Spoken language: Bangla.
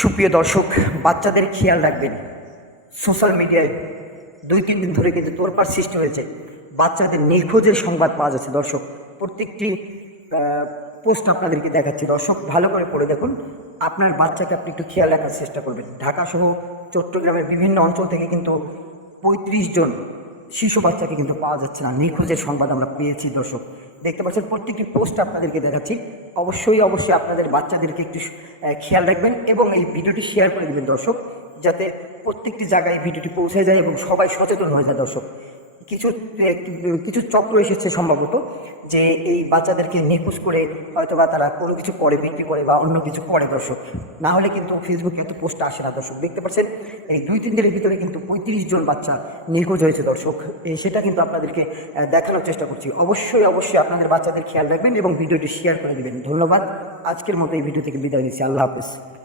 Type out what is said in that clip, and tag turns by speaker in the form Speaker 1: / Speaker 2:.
Speaker 1: সুপ্রিয় দর্শক, বাচ্চাদের খেয়াল রাখবেন। সোশ্যাল মিডিয়ায় দুই, তিন দিন ধরে কিন্তু তোরপার সৃষ্টি হয়েছে। বাচ্চাদের নিখোঁজের সংবাদ পাওয়া যাচ্ছে, দর্শক। প্রত্যেকটি পোস্ট আপনাদেরকে দেখাচ্ছি। দর্শক, ভালো করে পড়ে দেখুন। আপনার বাচ্চাকে আপনি একটু খেয়াল রাখার চেষ্টা করবেন। ঢাকা সহ চট্টগ্রামের বিভিন্ন অঞ্চল থেকে কিন্তু পঁয়ত্রিশ জন শিশু বাচ্চাকে কিন্তু পাওয়া যাচ্ছে না। নিখোঁজের সংবাদ আমরা পেয়েছি, দর্শক। দেখতে পাচ্ছেন, প্রত্যেকটি পোস্ট আপনাদেরকে দেখাচ্ছি। অবশ্যই অবশ্যই আপনাদের বাচ্চাদেরকে একটু খেয়াল রাখবেন এবং এই ভিডিওটি শেয়ার করে দেবেন দর্শক, যাতে প্রত্যেকটি জায়গায় ভিডিওটি পৌঁছে যায় এবং সবাই সচেতন হয়ে যায় দর্শক। কিছু কিছু চক্র এসেছে সম্ভবত যে এই বাচ্চাদেরকে নিখোঁজ করে হয়তো বা তারা কোনো কিছু করে, বিক্রি করে বা অন্য কিছু করে দর্শক। না হলে কিন্তু ফেসবুকে এত পোস্ট আসে না দর্শক। দেখতে পাচ্ছেন, এই দুই, তিন দিনের ভিতরে কিন্তু পঁয়ত্রিশ জন বাচ্চা নিখোঁজ হয়েছে দর্শক। সেটা কিন্তু আপনাদেরকে দেখানোর চেষ্টা করছি। অবশ্যই অবশ্যই আপনাদের বাচ্চাদের খেয়াল রাখবেন এবং ভিডিওটি শেয়ার করে দেবেন। ধন্যবাদ। আজকের মতো এই ভিডিও থেকে বিদায় নিচ্ছি। আল্লাহ হাফেজ।